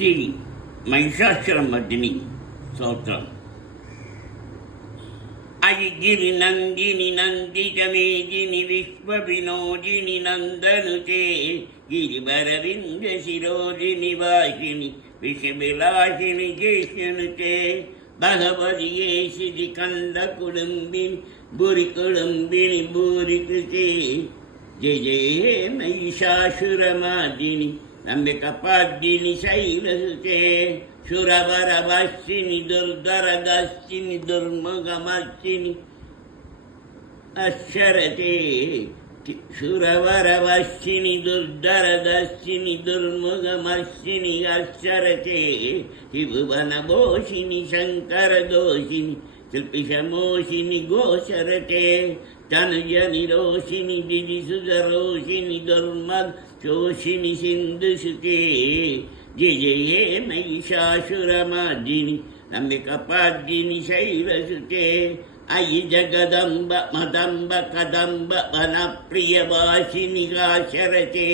శ్రీ మహిషాసురమర్దిని స్తోత్రం. అయిగిరి నందిని నందిత మేదిని విశ్వ వినోదిని నందనుతే గిరివరవింద శిరోజిని వాసిని విషవిలాసిని జేషనుతే భగవదియే సిది కంద కుడుంబిని బురి కుడుంబిని బూరి కృతే జయ జయ మహిషాసురమర్దిని అంబికపాద్దిని శైలసుతే సురవరవశ్చిని దుర్ధరదశ్చిని దుర్ముఖమశ్చిని అక్షరతే సురవరవశ్చిని దుర్ధరదశ్చిని దుర్ముఖమశ్చిని అక్షరతే త్రిభువనభోషిని శంకరదోషిని శిల్పిషమోషిని గోచరతే తనుజనిరోషిని దిదిసుధరోషిని దుర్మదోషిని సింధుసుతే జయ జయ మహిషాసురమర్దిని అంబికపాద్దిని శైలసుతే అయి జగదంబ మదంబ కదంబ వనప్రియవాసిని గాశరతే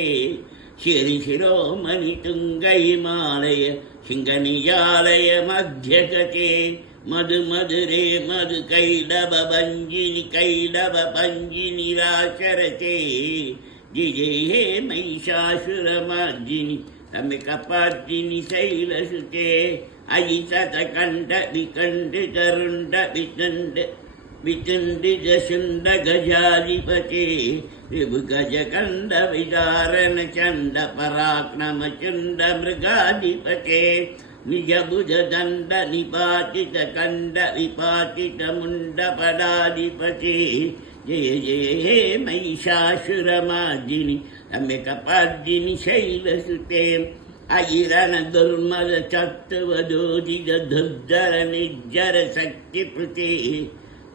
శిరి శిరోమణి తుంగ హిమాలయ సింగనియాలయ మధ్యగతే మధు మధురే మధు కైడవ భంజిని కైడవ భంజిని రాశరతే జయ జయ మహిషాసురమర్దిని అంబికపాద్దిని శైలసుతే అయి శతకంఠ వికంఠిత రుండ విచండిత శుండ గజాధిపతే రిభు గజకండ విదారణ చండ పరాక్రమ చుండ మృగాధిపతే నిజభుజ దండ నిపాతిత కండ విపాతిత ముండ పదాధిపతే జయ జయ మహిషాసురమర్దిని అంబికపాద్దిని శైలసుతే అయిరణ దుర్మద చత్వదోదిగ దుర్ధర నిర్జర శక్తిపృతే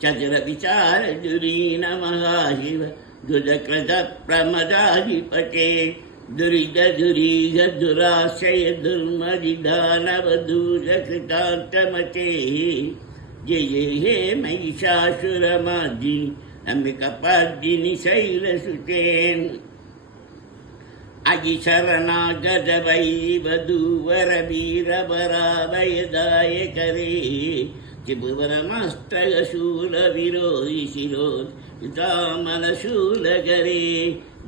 చతుర విచార దురీన మహాశివ దుదకృత ప్రమదాధిపతే దురిద దురీగ దురాశయ దుర్మది దానవ దూర కృతాంతమతే జయ హే మహిషాసురమర్దిని అంబికపాద్దిని శైలసుతే అజి శరణాగత వైవధూవర వీరవరాభయదాయకరే త్రిభువనమస్తక శూల విరోధి శిరోతామన శూలకరే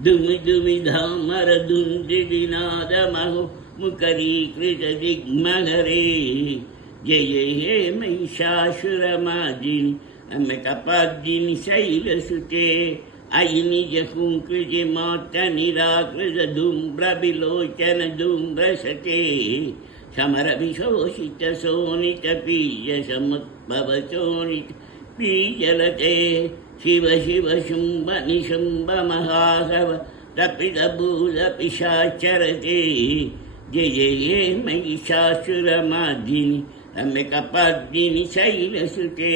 దుమి దుమి ధామర దుండి నాదమహు ముకరీకృత దిగ్మహరే జయ హే మహిషాసురమర్దిని అంబికపాద్దిని శైలసుతే అయి నిజ కుంకృతి మాత నిరాకృత ధూమ్ర విలోచన ధూమ్రసతే సమర విశోషిత శోణిత పీయ సముద్భవ శోణిత పీజలతే శివ శివ శుంభ నిశుంభ మహాహవ తపిత భూత పిశాచరతే జయ జయ మహిషాసురమర్దిని అంబికపాద్దిని శైలసుతే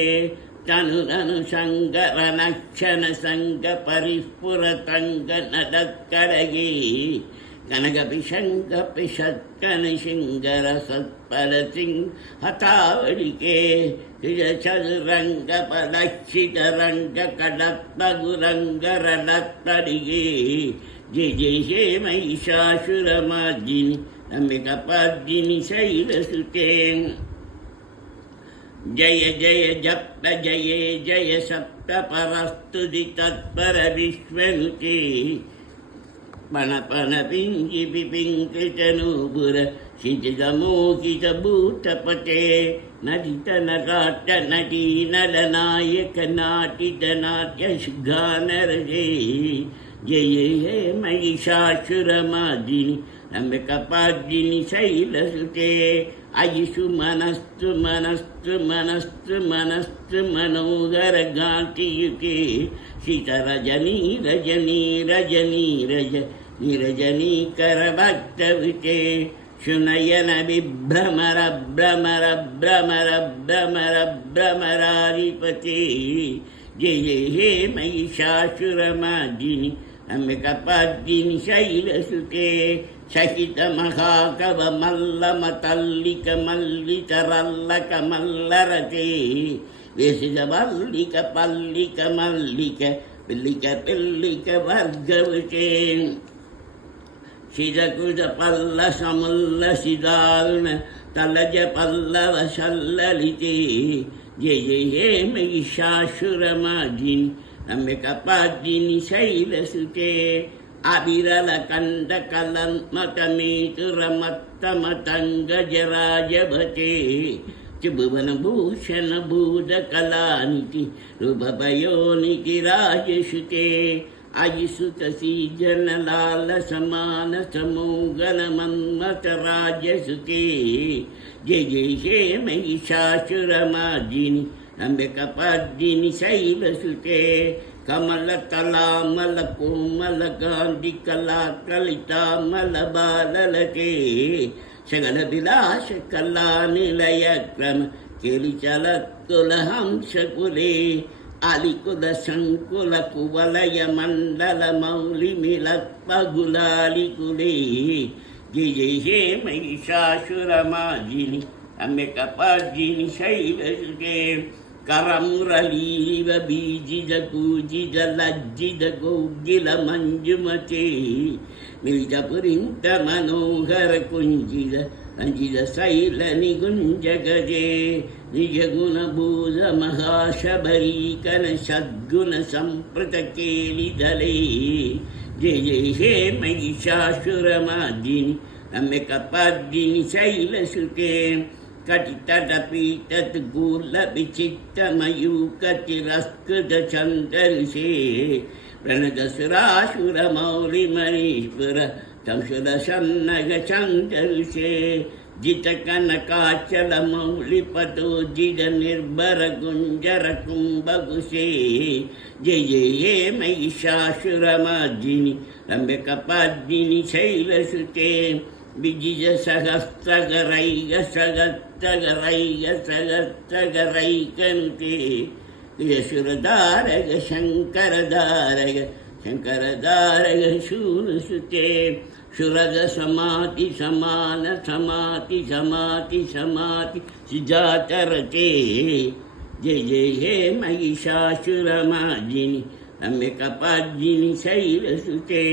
తనునను సంగర నక్షణ సంగ పరిస్ఫుర తంగ నడక్కడగే కనగపి శంకపి షత్కన శింగర సత్పల సింగ్ హతావడికే చదురంగ పదక్షిత రంగ కడత్మగురంగర నత్తడిగే జయ జయ మహిషాసురమర్దిని అంబికపాద్దిని శైలసుతే జయ జయ జప్త జయ జయ సప్త పరస్తుది తత్పర విశ్వనుతే పణపణ పింగి పిపింకిత నూపుర శిథిలమోహిత భూతపతే నటిత నటాట నటీ నడనాయక నాటిత నాట్య గానరజే జయ హే మహిషాసురమర్దిని అంబికపాద్దిని శైలసుతే అయిషు మనస్తు మనస్తు మనస్తు మనస్తు మనోహర గాంతియుకే శిత రజనీ రజనీ రజనీ రజ నిరజనీకర భక్తవితే శునయన విభ్రమర భ్రమర భ్రమర భ్రమర భ్రమరాధిపతే జయ హే మహిషాసురమర్దిని అంబికపాద్దిని శైలసుతే సహిత మహాకవ మల్లమ తల్లిక మల్లిక రల్లక మల్లరతే వేసిక మల్లిక పల్లిక మల్లిక పిల్లిక పిల్లిక వర్గవతే சிதகுத பல்ல சமுல்ல சிதாருண தலஜ பல்லவ சல்லலிதே ஜெய ஜெய ஹே மகிஷாசுரமாஜினி அம்பிகபாஜினி சைலசுதே அபிரல கண்ட கலன்மதமேதுரமத்தமதங்க ஜராஜபதே திபுவன பூஷண பூத கலாநிதி ரூபபயோனிகி ராஜசுதே அயிசுத சீஜனலால சமான சமோகன மன்மத ராஜசுதே ஜெய ஜெய ஹே மகிஷாசுரமாஜினி அம்பிகபாஜினி சைலசுதே கமல தலாமல கோமல காந்தி கலா கலிதாமல பாலலகே சகல விலாச கலா நிலைய கிரம கிரிச்சல குல ஹம்ச குலே அலிகுல சங்குல குவலய மண்டல மௌலி மிலத்ம குலாலி குலே ஜெய ஹே மகிஷாசுரமாஜினி அம்பிகபாஜினி சைலசுதே கரமுரலீவ பீஜித கூஜித லஜ்ஜித கோகில மஞ்சுமதே மிலித புரிந்த மனோகர குஞ்சித அஞ்சித சைல நிகுஞ்சகஜே நிஜகுண பூத மகாஷபரீகன சத்குண சம்பிரத கேலிதலே ஜெய ஜெய ஹே மகிஷாசுரமாஜினி அம்பிகபாஜினி சைலசுதே கட்டித்தடபீட்டத் கூல விசித்த மயூகத்திரஸ்கிருத சந்தரிசே பிரணதசுராசுர மௌலி மணீஸ்வர தம்சுர சன்னக சந்தரிசே ஜித கனகாச்சல மௌலி பதோ ஜித நிர்பர குஞ்சர கும்பகுசே ஜெய ஜெய ஹே மகிஷாசுரமாஜினி அம்பிகபாஜினி சைலசுதே விஜய சகஸ்தகரைக சகஸ்தகரைக சகஸ்தகரைகனுதே யசுரதாரக சங்கரதாரக சங்கரதாரக சூரசுதே சுரத சமாதி சமான சமாதி சமாதி சமாதி சுஜாதரதே ஜெய ஜெய ஹே மகிஷாசுரமாஜினி அம்பிகபாஜினி சைலசுதே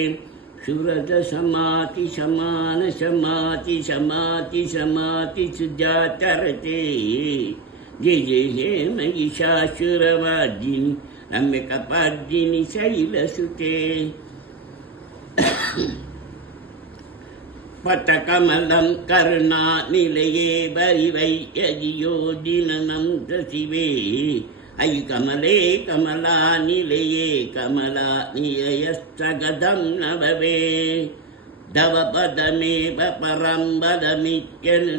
சுரத சமாதி சமான சமாதி சமாதி சமாதி சுஜாதரதே ஜெய ஜெய ஹே மகிஷாசுரமாஜினி அம்பிகபாஜினி சைலசுதே பட்டகமலம் கருணா நிலையே பரிவையோதினம் சிவே ஐ கமலே கமலா நிலையே கமலா நியஸ்தகதம் நபவே தவ பதமேவ பரம் பதமித்யன்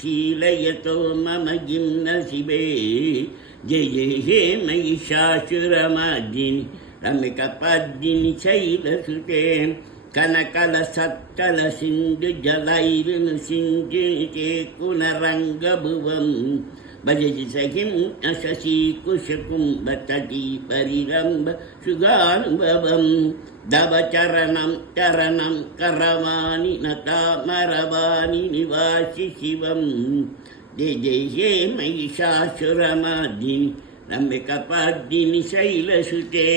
சீலயதோ மம கிம்ன சிவே ஜெய ஜெய ஹே மகிஷாசுரமாஜினி அம்பிகபாஜினி சைலசுதே கனகல சத்தல சிந்து ஜலைருணு சிந்து குணரங்கபுவம் பஜதி சகிம் அசசி குஷகும்பதடி பரிரம்ப சுகானுபவம் தவச்சரணம் சரணம் கரவாணி நதாமரவாணி நிவாசி சிவம் ஜெய ஜெய ஹே மகிஷாசுரமாஜினி அம்பிகபாஜினி சைலசுதே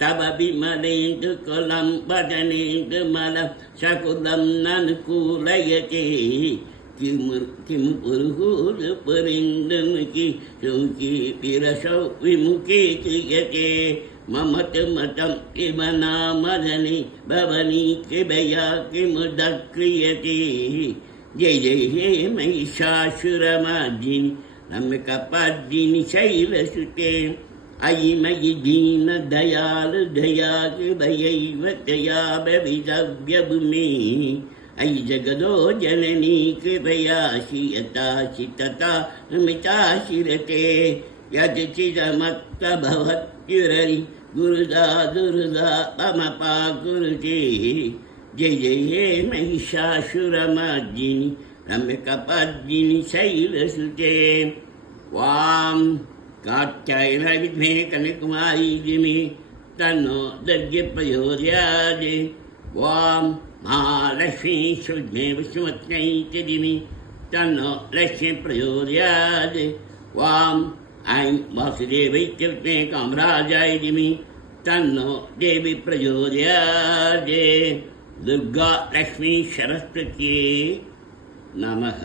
தவ விமலேந்து குலம் பதனேந்து மலம் சகுலம் நனுகூலயதே கிம் புருகூரு பரிந்தமுகி சௌகி பிரசௌ விமுகே கிரியதே மமத் மதம் கிமநாமதனி பவனி கிபயா கிமுதக்ரியதே ஜெய ஜெய ஹே மகிஷாசுரமாஜினி அம்பிகபாஜினி சைலசுதே ஐ மயி தீன தயாலு தயா கிருபயைவ தயா பவிதவ்யபுமே ஐ ஜகதோ ஜனனி கிருபயாசி யதாசி ததா மிதாசிரதே யதிச்சிதமத்த பவத்யுரரி குருதா துருதா பமபா குருதே ஜெய ஜெய ஹே மகிஷாசுரமாஜினி அம்பிகபாஜினி சைலசுதே வாம் காத்யாயனாய வித்மஹே கன்யாகுமாரி தீமஹி தன்னோ துர்கே பிரச்சோதயாத் ஓம் மகாலக்ஷ்மீ சுஜ்ஞே விஷ்ணுமத்யை தீமஹி தன்னோ லக்ஷ்மீ பிரச்சோதயாத் ஓம் ஐம் வாசுதேவை வித்மஹே காமராஜாய தீமஹி தன்னோ தேவி பிரச்சோதயாத் दुर्गा लक्ष्मी सरस्वती नमः।